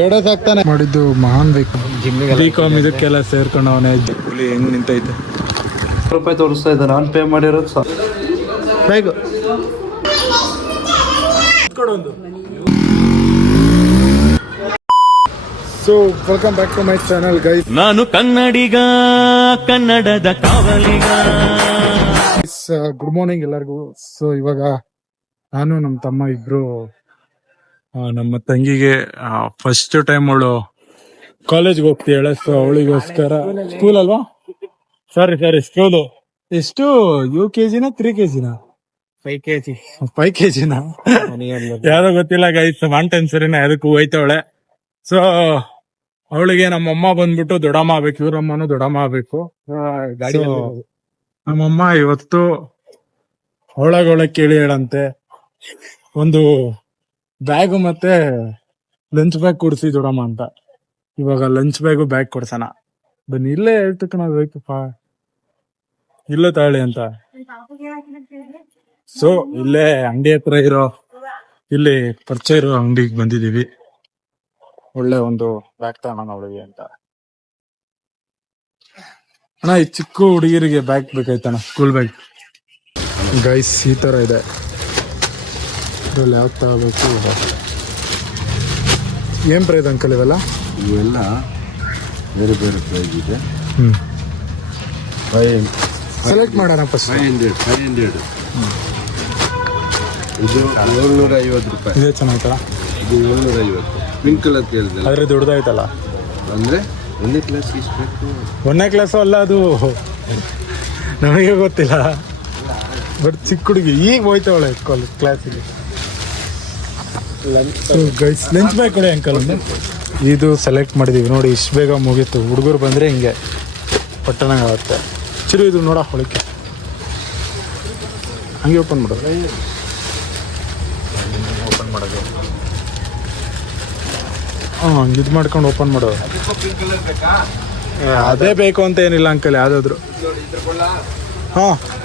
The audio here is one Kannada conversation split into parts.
ಎರಡೇ ಸಾಕ್ತಾನೆ ಮಾಡಿದ್ದು ಮಹಾನ್ ಬೇಕು ಬಿಕಾಮ್ ಇದಕ್ಕೆಲ್ಲ ಸೇರ್ಕೊಂಡು ಅವನೇ ಹುಲಿ ಹೆಂಗ್ ನಿಂತೈತೆ ರೂಪಾಯಿ ತೋರಿಸ್ತಾ ಇದ್ದೆ ನಾನು ಪೇ ಮಾಡಿರೋದು ಬೇಗ so welcome back to my channel guys. ನಾನು ಕನ್ನಡಿಗ, ಕನ್ನಡದ ಕಾವಲಿಗ. ಗುಡ್ ಮಾರ್ನಿಂಗ್ ಎಲ್ಲರಿಗೂ. ಸೊ ಇವಾಗ ನಾನು ನಮ್ಮ ತಮ್ಮ ಇಬ್ರು ನಮ್ಮ ತಂಗಿಗೆ ಫಸ್ಟ್ ಟೈಮ್ ಅವಳು ಕಾಲೇಜ್ಗೆ ಹೋಗ್ತೀಯಾಳೆ. ಸೊ ಅವಳಿಗೋಸ್ಕರ ಸ್ಕೂಲ್ ಅಲ್ವಾ, ಸಾರಿ ಸ್ಕೂಲು. ಎಷ್ಟು UKG 3 kg 5 kg ಯಾವ್ದೋ ಗೊತ್ತಿಲ್ಲ ಗೈಸ್. 1 time ಸರಿನಾ ಅದಕ್ಕೂ ಹೋಯ್ತವಳೆ. ಸೊ ಅವಳಿಗೆ ನಮ್ಮಮ್ಮ ಬಂದ್ಬಿಟ್ಟು ದೊಡ್ಡಮ್ಮ ಆಗ್ಬೇಕು, ಇವ್ರಮ್ಮನು ದೊಡ್ಡಮ್ಮ ಆಗ್ಬೇಕು. ನಮ್ಮಮ್ಮ ಇವತ್ತು ಅವಳಗಳ ಕೇಳಿ ಹೇಳಂತೆ ಒಂದು ಬ್ಯಾಗ್ ಮತ್ತೆ ಲಂಚ್ ಬ್ಯಾಗ್ ಕೊಡ್ಸಿ ದೊಡ್ಡಮ್ಮ ಅಂತ. ಇವಾಗ ಲಂಚ್ ಬ್ಯಾಗು ಬ್ಯಾಗ್ ಕೊಡ್ಸೋಣ ಬನ್ನಿ. ಇಲ್ಲೇ ಹೇಳ್ತಕ್ಕ ನಾವು ಬೇಕಪ್ಪ, ಇಲ್ಲೇ ತಾಳಿ ಅಂತ. ಸೊ ಇಲ್ಲೇ ಅಂಗಡಿ ಹತ್ರ ಇರೋ, ಇಲ್ಲಿ ಪರಿಚಯ ಇರೋ ಅಂಗಡಿಗೆ ಬಂದಿದೀವಿ. ಒಳ್ಳೆ ಒಂದು ಬ್ಯಾಗ್ ತಗೋಣ ಅವಳಿಗೆ ಅಂತ. ಅಣ್ಣ ಈ ಚಿಕ್ಕ ಹುಡುಗಿರಿಗೆ ಬ್ಯಾಗ್ ಬೇಕಾಯ್ತಣ್ಣ, ಸ್ಕೂಲ್ ಬ್ಯಾಗ್. ಗೈಸ್ ಈ ತರ ಇದೆ, ಇದ್ರಲ್ಲಿ ಯಾವ್ದು ತಗೋಬೇಕು. ಏನ್ ಪ್ರೈಸ್ ಅಂಕಲ್ ಇವೆಲ್ಲ? ಇವೆಲ್ಲ ಬೇರೆ ಬೇರೆ ಪ್ರೈಸ್ ಇದೆ. ಸೆಲೆಕ್ಟ್ ಮಾಡೋಣ ಫಸ್ಟ್. 500 ಇದು 750 ರೂಪಾಯಿ. ಇದೇ ಚೆನ್ನಾಯ್ತಲ್ಲ, ಇದು 750. ಪಿಂಕ್ ಕಲರ್ ಕೇಳಿದೆ, ಆದ್ರೆ ದೊಡ್ಡದಾಯ್ತಲ್ಲ. ಅಂದ್ರೆ 1ನೇ ಕ್ಲಾಸ್ ಇಸ್ಬೇಕು. 1ನೇ ಕ್ಲಾಸು ಅಲ್ಲ ಅದು, ನಮಗೆ ಗೊತ್ತಿಲ್ಲ. ಬಟ್ ಚಿಕ್ಕ ಹುಡುಗಿ ಈಗ ಹೋಯ್ತವಳೆ ಕ್ಲಾಸಿಗೆ. ಗೈಸ್ ಲಂಚ್ ಬ್ಯಾಗ್ ಕೊಡಿ ಅಂಕಲ್. ಇದು ಸೆಲೆಕ್ಟ್ ಮಾಡಿದೀವಿ ನೋಡಿ, ಇಷ್ಟು ಬೇಗ ಮುಗೀತು. ಹುಡುಗರು ಬಂದ್ರೆ ಹಿಂಗೆ ಪಟ್ಟಣ ಆಗುತ್ತೆ. ಚಿರು ಇದು ನೋಡ ಹೊಳಿಕೆ ಹಂಗೆ ಓಪನ್ ಮಾಡೋದು. ಹಂಗೆ ಇದು ಮಾಡ್ಕೊಂಡು ಓಪನ್ ಮಾಡೋದು. ಅದೇ ಬೇಕು ಅಂತ ಏನಿಲ್ಲ ಅಂಕಲ್, ಯಾವ್ದಾದ್ರು.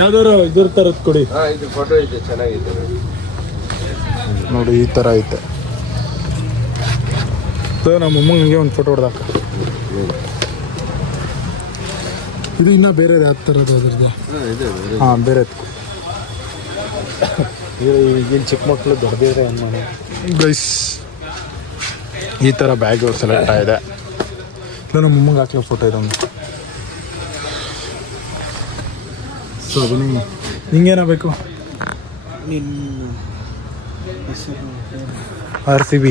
ಯಾವ್ದಾದ್ರು ಇದ್ರ ತರದ್ ಕೊಡಿ. ಇದು ಫೋಟೋ ಇದೆ, ಚೆನ್ನಾಗಿದೆ ನೋಡಿ, ಈ ತರ ಐತೆ. ನಮ್ಮ ಅಮ್ಮಂಗೆ ಹಂಗೆ ಒಂದು ಫೋಟೋ ಹೊಡೆದಾಕ. ಇದು ಇನ್ನ ಬೇರೆ ಯಾವ ಥರದ್ದು ಅದ್ರದ್ದು? ಬೇರೆ. ಈಗಿನ ಚಿಕ್ಕ ಮಕ್ಕಳು ದೊಡ್ಡದಿದ್ರೆ ಏನು ಮಾಡಿ. ಗೈಸ್ ಈ ಥರ ಬ್ಯಾಗು ಸೆಲೆಕ್ಟ್ ಆಗಿದೆ. ಇಲ್ಲ ನಮ್ಮ ಅಮ್ಮಂಗೆ ಹಾಕ್ಲೋ ಫೋಟೋ ಇದೊಂದು. ಸೊ ಅದನ್ನು ನಿಂಗೇನಾಗಬೇಕು? RCB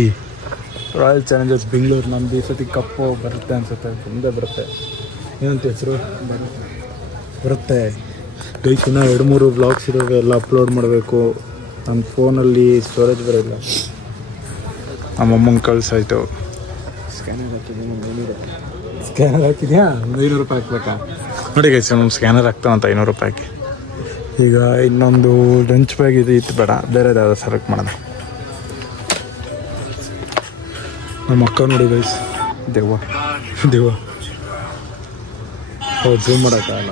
royal Challengers Bengaluru. ನಮ್ದು ಈ ಸತಿ ಕಪ್ಪು ಬರುತ್ತೆ ಅನ್ಸುತ್ತೆ, ಮುಂದೆ ಬರುತ್ತೆ. ಏನಂತ ಹೆಸರು ಬರುತ್ತೆ. ಗೈಸ್ ಇನ್ನೂ 2-3 ವ್ಲಾಗ್ಸ್ ಇರೋವೆ, ಎಲ್ಲ ಅಪ್ಲೋಡ್ ಮಾಡಬೇಕು. ನನ್ನ ಫೋನಲ್ಲಿ ಸ್ಟೋರೇಜ್ ಬರೋಲ್ಲ. ನಮ್ಮಮ್ಮಂಗೆ ಕಳ್ಸಾಯ್ತು. ಸ್ಕ್ಯಾನರ್ ಹಾಕಿದ್ಯಾ? 500 ರೂಪಾಯಿ ಹಾಕ್ಬೇಕಾ? ನೋಡಿ ಗೈಸ್, ನಮ್ಮ ಸ್ಕ್ಯಾನರ್ ಹಾಕ್ತಾನಂತ 500 ರೂಪಾಯಿಗೆ. ಈಗ ಇನ್ನೊಂದು ಲಂಚ್ ಬ್ಯಾಗ್ ಇತ್ತು, ಬೇಡ ಬೇರೆದು ಯಾವ್ದು ಸೆಲೆಕ್ಟ್ ಮಾಡೋಣ. ನಮ್ಮ ಅಕ್ಕ ನೋಡಿ ಗೈಸ್, ದೇವ ಝೂಮ್ ಮಾಡೋಕ್ಕಾಗಲ್ಲ.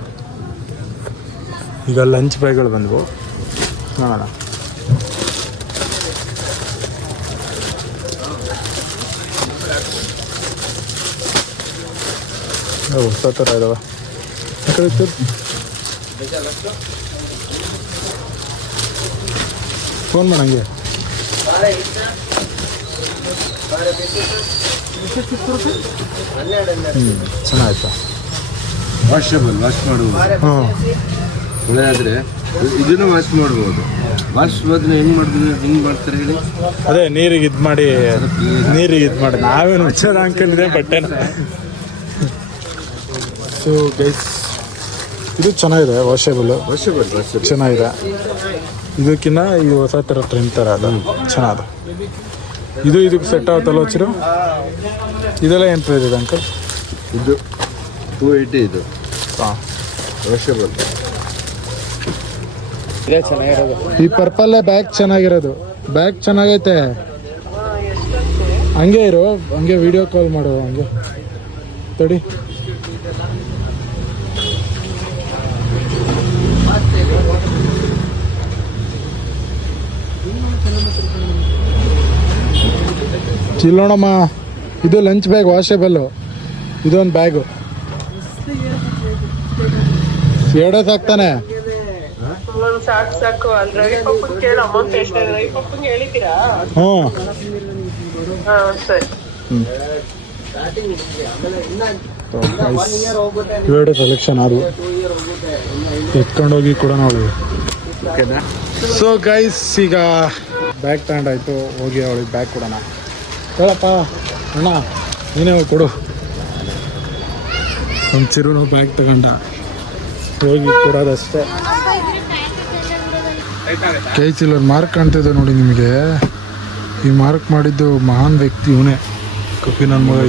ಈಗ ಲಂಚ್ ಬ್ಯಾಗ್ಗಳು ಬಂದವು, ನೋಡೋಣ. ಹೊಸ ಥರ ಇದಾವೆ. ಫೋನ್ ಮಾಡಂಗೆ. ಚೆನ್ನಾಯ್ತಾ? ವಾಷಬಲ್, ವಾಶ್ ಮಾಡ್ಬೋದು. ಒಳ್ಳೆ ಆದರೆ ಇದನ್ನು ವಾಶ್ ಮಾಡ್ಬೋದು. ವಾಶ್ ಬದಲು ಹೆಂಗೆ ಮಾಡ್ತಾರೆ ಹೇಳಿ? ಅದೇ ನೀರಿಗೆ ಇದು ಮಾಡಿ ನಾವೇನು ಮುಚ್ಚೋದ ಅನ್ಕೊಂಡಿದೆ ಬಟ್ಟೆನ. ಸೊ ಗೈಸ್ ಇದು ಚೆನ್ನಾಗಿದೆ, ವಾಷಬಲ್ ಚೆನ್ನಾಗಿದೆ. ಇದಕ್ಕಿಂತ ಇದು ಹೊಸ ಥರ ಟ್ರೆಂಡ್ ಥರ ಅದ, ಚೆನ್ನಾದ. ಇದಕ್ಕೆ ಸೆಟ್ ಆಗುತ್ತಲ್ಲ ಹಚ್ಚಿರು. ಇದೆಲ್ಲ ಏನು ಪ್ರೈಸ್ ಇದೆ ಅಂಕಲ್? ಇದು 280. ಇದು ವಾಷಬಲ್. ಈ ಪರ್ಪಲ್ ಬ್ಯಾಗ್ ಚೆನ್ನಾಗಿರೋದು. ಬ್ಯಾಗ್ ಚೆನ್ನಾಗೈತೆ. ಹಂಗೆ ಇರು, ಹಂಗೆ ವಿಡಿಯೋ ಕಾಲ್ ಮಾಡು. ಹಂಗೆ ತಡಿ. ಚಿಲ್ಲೋಣಮ್ಮ ಇದು ಲಂಚ್ ಬ್ಯಾಗ್ ವಾಷೇಬಲ್ಲು, ಇದೊಂದು ಬ್ಯಾಗು ಎರಡೇ ಸಾಕ್ತಾನೆ. ಸಾಕು ಅಂದ್ರೆ ಕೇಳ ಅಮೌಂಟ್ ಎಷ್ಟು ರವಿಪಪ್ಪಂಗೆ ಹೇಳಿದ್ದೀರಾ? ಹ್ಞೂ ಹಾ ಸರಿ. ಎರಡು ಸೆಲೆಕ್ಷನ್ ಆದವು, ಎತ್ಕೊಂಡೋಗಿ ಕೂಡ ನೋಡಿ. ಸೊ ಗೈಸ್, ಈಗ ಬ್ಯಾಗ್ ತಗೊಂಡಾಯ್ತು, ಹೋಗಿ ಅವಳಿಗೆ ಬ್ಯಾಗ್ ಕೊಡೋಣ. ಹೇಳಪ್ಪ ಅಣ್ಣ, ನೀನೇ ಹೋಗಿ ಕೊಡು. ನಮ್ಮ ಚಿರುನು ಬ್ಯಾಗ್ ತಗೊಂಡ, ಹೋಗಿ ಕೊಡೋದಷ್ಟೇ. ಕೈ ಚಿಲ್ಲರ್ ಮಾರ್ಕ್ ಕಾಣ್ತಿದೆ ನೋಡಿ ನಿಮಗೆ. ಈ ಮಾರ್ಕ್ ಮಾಡಿದ್ದು ಮಹಾನ್ ವ್ಯಕ್ತಿ ಇವನೇ, ಕಪಿ ನನ್ನ ಮಗ.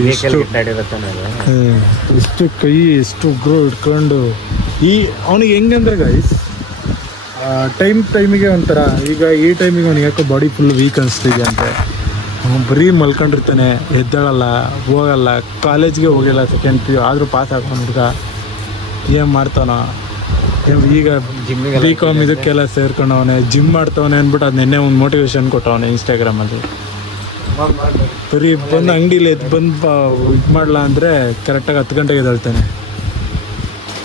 ಎಷ್ಟು ಕೈ, ಎಷ್ಟು ಉಗ್ರು ಇಟ್ಕೊಂಡು ಅವನಿಗೆ ಹೆಂಗಂದ್ರೆ ಗೈಸ್, ಟೈಮಿಗೆ ಒಂಥರ. ಈಗ ಈ ಟೈಮಿಗೆ ಅವ್ನಿಗೆ ಯಾಕೋ ಬಾಡಿ ಫುಲ್ ವೀಕ್ ಅನಿಸ್ತಿದೆ ಅಂತೆ. ಅವನು ಬರೀ ಮಲ್ಕೊಂಡಿರ್ತಾನೆ, ಎದ್ದೇಳಲ್ಲ, ಹೋಗಲ್ಲ, ಕಾಲೇಜ್ಗೆ ಹೋಗಿಲ್ಲ, ಸೆಕೆಂಡ್ ಪಿ ಯು ಆದರೂ ಪಾಸ್ ಆಗ್ತಾನೆ ಹುಡುಗ. ಏನು ಮಾಡ್ತಾನೋ ಈಗ, ಬಿ.ಕಾಮ್ ಇದಕ್ಕೆಲ್ಲ ಸೇರ್ಕೊಂಡವನೆ, ಜಿಮ್ ಮಾಡ್ತವನೆ ಅಂದ್ಬಿಟ್ಟು ಅದು ನಿನ್ನೆ ಒಂದು ಮೋಟಿವೇಶನ್ ಕೊಟ್ಟವನೆ ಇನ್ಸ್ಟಾಗ್ರಾಮಲ್ಲಿ. ಬರೀ ಬಂದು ಅಂಗಡಿಲಿ ಎದ್ದು ಬಂದು ಇದು ಮಾಡಲ ಅಂದರೆ ಕರೆಕ್ಟಾಗಿ 10 ಗಂಟೆಗೆ ಎದ್ದೇಳ್ತಾನೆ.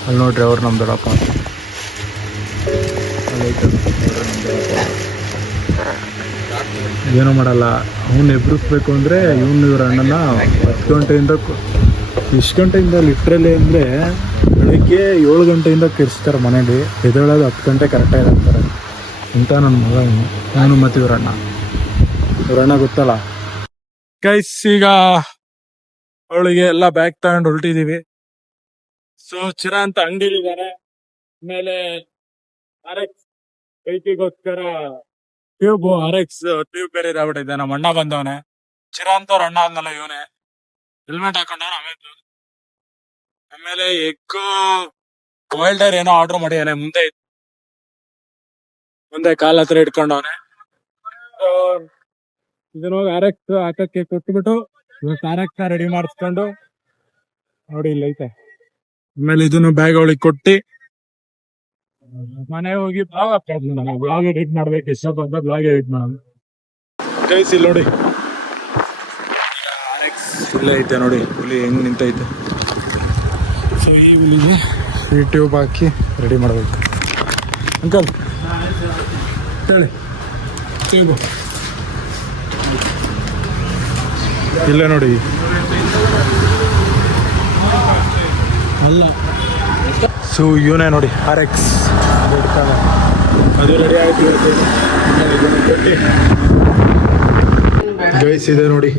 ಅಲ್ಲಿ ನೋಡ್ರಿ ಅವ್ರು ನಮ್ಮ ದೊಡ್ಡಪ್ಪ, ಏನೂ ಮಾಡಲ್ಲ. ಅವ್ನು ಎಬ್ಬಿಸ್ಬೇಕು ಅಂದರೆ ಇವ್ರ ಅಣ್ಣನ 10 ಗಂಟೆಯಿಂದ, ಎಷ್ಟು ಗಂಟೆಯಿಂದ ಲಿಟ್ರಲಿ ಅಂದರೆ ಬೆಳಗ್ಗೆ 7 ಗಂಟೆಯಿಂದ ಕೆಡಿಸ್ತಾರೆ ಮನೇಲಿ. ಎದ್ದೇಳೋದು 10 ಗಂಟೆ ಕರೆಕ್ಟಾಗಿ ಇರ್ತಾರೆ ಅಂತ ನನ್ನ ಮಗ ಅವನು. ಮತ್ತು ಇವ್ರಣ್ಣ ಗೊತ್ತಲ್ಲ ಗೈಸ್. ಈಗ ಅವಳಿಗೆ ಎಲ್ಲ ಬ್ಯಾಗ್ ತಗೊಂಡು ಹೊರಟಿದ್ದೀವಿ. ಸೊ ಚಿರ ಅಂತ ಅಂಗಡಿಲಿದ್ದಾರೆ. ಆಮೇಲೆ RX ಬೈಕಿಗೋಸ್ಕರ ಟ್ಯೂಬ್, RX ಟ್ಯೂಬ್ ಬೇರೆ ಇದಾಗ್ಬಿಟ್ಟಿದೆ. ನಮ್ಮ ಅಣ್ಣ ಬಂದವನೆ, ಚಿರ ಅಂತ ಅವ್ರ ಅಣ್ಣ ಅಂದಲ್ಲ ಇವನೇ, ಹೆಲ್ಮೆಟ್ ಹಾಕೊಂಡವನ. ಆಮೇಲೆ ಎಗ್ ಬಾಯ್ಲ್ಡರ್ ಏನೋ ಆರ್ಡರ್ ಮಾಡಿದಾನೆ, ಮುಂದೆ ಕಾಲ್ ಹತ್ರ ಇಟ್ಕೊಂಡವನೆ. ಇದನ್ನ ಹೋಗಿ RX ಹಾಕಕ್ಕೆ ಕೊಟ್ಬಿಟ್ಟು ಇವತ್ತು RX ರೆಡಿ ಮಾಡಿಸ್ಕೊಂಡು ನೋಡಿ ಇಲ್ಲ ಐತೆ. ಆಮೇಲೆ ಇದನ್ನು ಬ್ಯಾಗ್ ಅವಳಿಗೆ ಕೊಟ್ಟು ಮನೆ ಹೋಗಿ ಬ್ಲಾಗ್ ಎಡಿಟ್ ಮಾಡ್ಬೇಕು. ಎಷ್ಟೊಂದು ಬ್ಲಾಗ್ ಎಡಿಟ್ ಮಾಡೋದು ಗೈಸ್. ಇಲ್ಲಿ ನೋಡಿ RX ಇಲ್ಲೇ ಐತೆ ನೋಡಿ, ಹುಲಿ ಹೆಂಗ್ ನಿಂತೈತೆ. ಸೊ ಈ ಹುಲಿಗೆ ಈ ಟ್ಯೂಬ್ ಹಾಕಿ ರೆಡಿ ಮಾಡಬೇಕು. ಅಂಕಲ್ ಹೇಳಿ, ಟ್ಯೂಬು ಇಲ್ಲ ನೋಡಿ, ಅಲ್ಲ. ಸೊ ಇವನೇ ನೋಡಿ RX, ಅದು ರೆಡಿ ಆಯ್ತು. ಗೈಸ್ ಇದೆ ನೋಡಿ,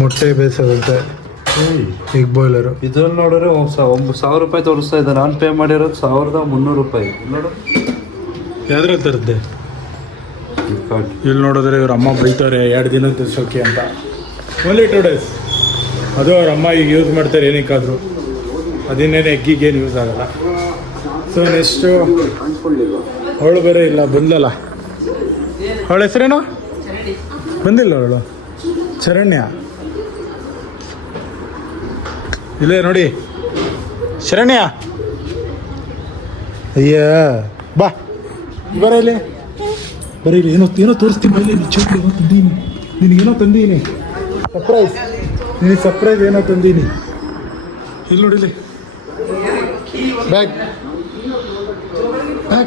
ಮೊಟ್ಟೆ ಬೇಯಿಸೋದಂತೆ, ಎಗ್ ಬಾಯ್ಲರು. ಇದನ್ನ ನೋಡಿದ್ರೆ 1,000 ರೂಪಾಯಿ ತೋರಿಸ್ತಾ ಇದೆ. ನಾನು ಪೇ ಮಾಡಿರೋದು 1,300 ರೂಪಾಯಿ. ನೋಡು ಯಾವ್ದ್ರ ತರದ್ದೆ. ಇಲ್ಲಿ ನೋಡಿದ್ರೆ ಇವ್ರ ಅಮ್ಮ ಬೈತಾರೆ 2 ದಿನ ತಿರ್ಸೋಕೆ ಅಂತ. Only 2 days. ಅದು ಅವ್ರ ಅಮ್ಮ ಈಗ ಯೂಸ್ ಮಾಡ್ತಾರೆ ಏನಕ್ಕಾದ್ರು, ಅದಿನ್ನೇನು ಎಗ್ಗಿಗೇನು ಯೂಸ್ ಆಗಲ್ಲ. ಸೊ ನೆಕ್ಸ್ಟು ಅವಳು ಬೇರೆ ಇಲ್ಲ, ಬಂದಲ್ಲ. ಅವಳ ಹೆಸರೇನು ಬಂದಿಲ್ಲ ಅವಳು, ಶರಣ್ಯ. ಇಲ್ಲೇ ನೋಡಿ ಶರಣ್ಯ, ಅಯ್ಯ ಬಾ ಬರ ಇಲ್ಲಿ, ಬರೀ ಏನೋ ತೋರಿಸ್ತೀನಿ. ಬರಲಿ, ಚೋಕ್ಲಿ ಏನೋ ತಂದೀನಿ ನಿನಗೇನೋ ತಂದೀನಿ, ಸರ್ಪ್ರೈಸ್. ನಿನಗೆ ಸರ್ಪ್ರೈಸ್ ಏನೋ ತಂದೀನಿ. ಇಲ್ಲಿ ನೋಡಿಲಿ ಬ್ಯಾಗ್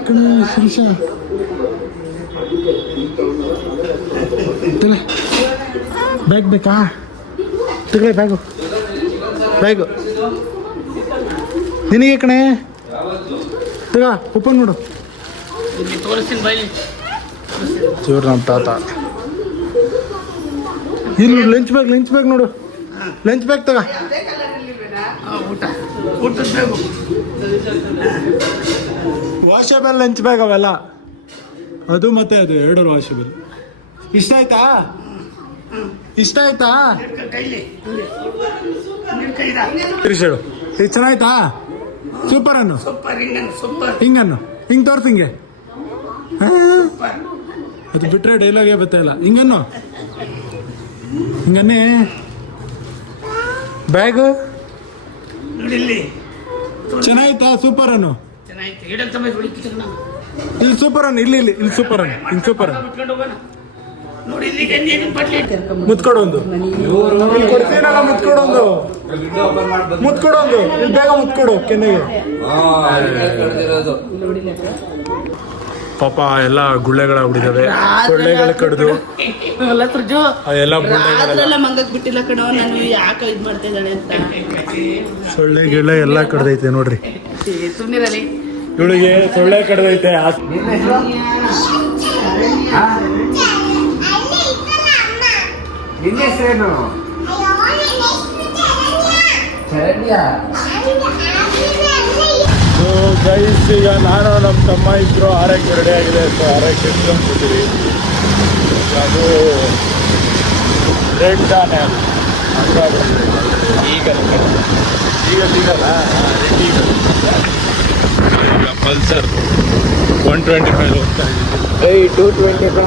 ಕಣ ಶಿರೀಷ. ಬ್ಯಾಗ್ ಬೇಕಾ? ತಗೊಳ್ಳಿ ಬ್ಯಾಗು ನಿನಗೆ ಕಣೆ. ತಗ ಓಪನ್ ಮಾಡು. ಚೂರು ನಮ್ಮ ತಾತ. ಇಲ್ಲಿ ಲಂಚ್ ಬ್ಯಾಗ್ ನೋಡು, ಲಂಚ್ ಬ್ಯಾಗ್ ತಗ. ವಾಷೇಬಲ್ ಲಂಚ್ ಬ್ಯಾಗ್ ಅವೆಲ್ಲ, ಅದು ಮತ್ತೆ ಅದು 2 ವಾಷೇಬಲ್. ಇಷ್ಟ ಆಯ್ತಾ? ಹೇಳು, ಇದು ಚೆನ್ನಾಯ್ತಾ? ಸೂಪರ್ ಅನ್ನು, ಹಿಂಗನ್ನು, ಹಿಂಗೆ ತೋರ್ಸಿ, ಹಿಂಗೆ. ಅದು ಬಿಟ್ರೆ ಡೈಲಾಗೇ ಬರ್ತಾಯಿಲ್ಲ. ಹಿಂಗನ್ನು, ಹಿಂಗನ್ನೇ. ಬ್ಯಾಗು ಚೆನ್ನಾಯ್ತಾ? ಸೂಪರ್ ಅನ್ನು, ಇಲ್ಲಿ ಸೂಪರ್ ಅನ್ನು, ಇಲ್ಲಿ ಸೂಪರ್ ಅನ್ನು, ಹಿಂಗೆ ಸೂಪರ್ ಅನ್ನು. ಮುತ್ಕೊಡೊಂದು ಇಲ್ಲಿ ಕೊಡ್ತೀನಲ್ಲ, ಮುತ್ಕೊಡೊಂದು ಮುತ್ಕೊಡೊಂದು ಇಲ್ಲಿ ಬೇಗ ಮುತ್ಕೊಡು ಕೆನ್ನೆಗೆ. ಪಾಪ ಎಲ್ಲ ಗುಳ್ಳೆಗಳಾಗ್ಬಿಟ್ಟಿದ್ದಾವೆ, ಸೊಳ್ಳೆಗಳು ಕಡ್ದು ಎಲ್ಲ ಅದ್ರೆಲ್ಲ ಮಂಗಕ್ ಬಿಟ್ಟಿಲ್ಲ ಕಣೋ, ನಾನು ಯಾಕೆ ಇದ್ ಮಾಡ್ತಾ ಇದ್ದಾಳೆ ಅಂತ. ಸೊಳ್ಳೆ ಗಿಳ್ಳೆ ಎಲ್ಲ ಕಡ್ದೈತೆ ನೋಡ್ರಿ. ಸುಮ್ಮನಿರಲಿ. ಇವಳಿಗೆ ಸೊಳ್ಳೆ ಕಡ್ದೈತೆ. ನಿನ್ನ ಹೆಸರೇನು? ಗೈಸ್, ಈಗ ನಾನು ನಮ್ಮ ತಮ್ಮ ಇದ್ರು ಆರಕ್ಕೆ ರೆಡಿ ಆಗಿದೆ. ಸೊ ಆರಕ್ಕೆ ಎತ್ಕೊಂಡ್ಬಿಟ್ಟಿವಿ. ಅದು ರೆಡ್ ತಾನೆ ಅದು ಈಗ ಸಿಗಲ್ಲ. ರೆಡ್ ಈಗ ಪಲ್ಸರ್ 125 ಹೋಗ್ತಾ ಇದ್ದೀವಿ. 220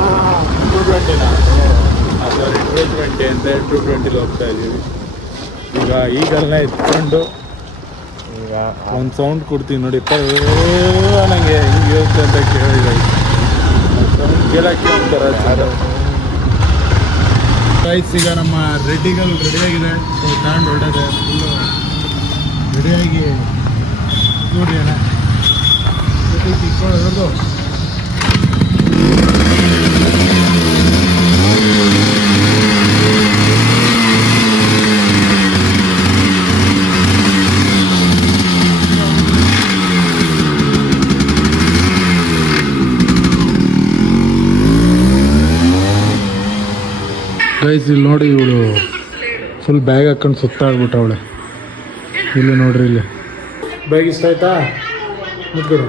ಸಾರಿ 220 ಅಂತ 220 ಹೋಗ್ತಾ ಇದ್ದೀವಿ. ಈಗ ಈಗಲ್ಲ ಎತ್ಕೊಂಡು ಈಗ ಒಂದು ಸೌಂಡ್ ಕೊಡ್ತೀನಿ ನೋಡಿ. ನನಗೆ ಹಿಂಗೆ ಇರುತ್ತೆ ಅಂತ ಕೇಳಿದೆ. ಸೌಂಡ್ ಕೇಳಕ್ಕೆ ಒಂಥರ ಗೈಸ್, ಈಗ ನಮ್ಮ ರೆಡಿಗಳು ರೆಡಿಯಾಗಿದೆ. ಸೊ ತಗೊಂಡು ಹೊರಟದೆ ಫುಲ್ಲು ರೆಡಿಯಾಗಿ ನೋಡ್ರಿ ಅಣ್ಣ ಇಟ್ಕೊಳ್ಳೋದು. ಗೈಸ್, ಇಲ್ಲಿ ನೋಡಿ, ಇವಳು ಫುಲ್ ಬ್ಯಾಗ್ ಹಾಕೊಂಡು ಸುತ್ತಾಡ್ಬಿಟ್ಟವಳೆ. ಇಲ್ಲಿ ನೋಡ್ರಿ, ಇಲ್ಲಿ ಬ್ಯಾಗ್ ಇಷ್ಟ ಆಯ್ತಾ? ಮುತ್ಕೊಡು.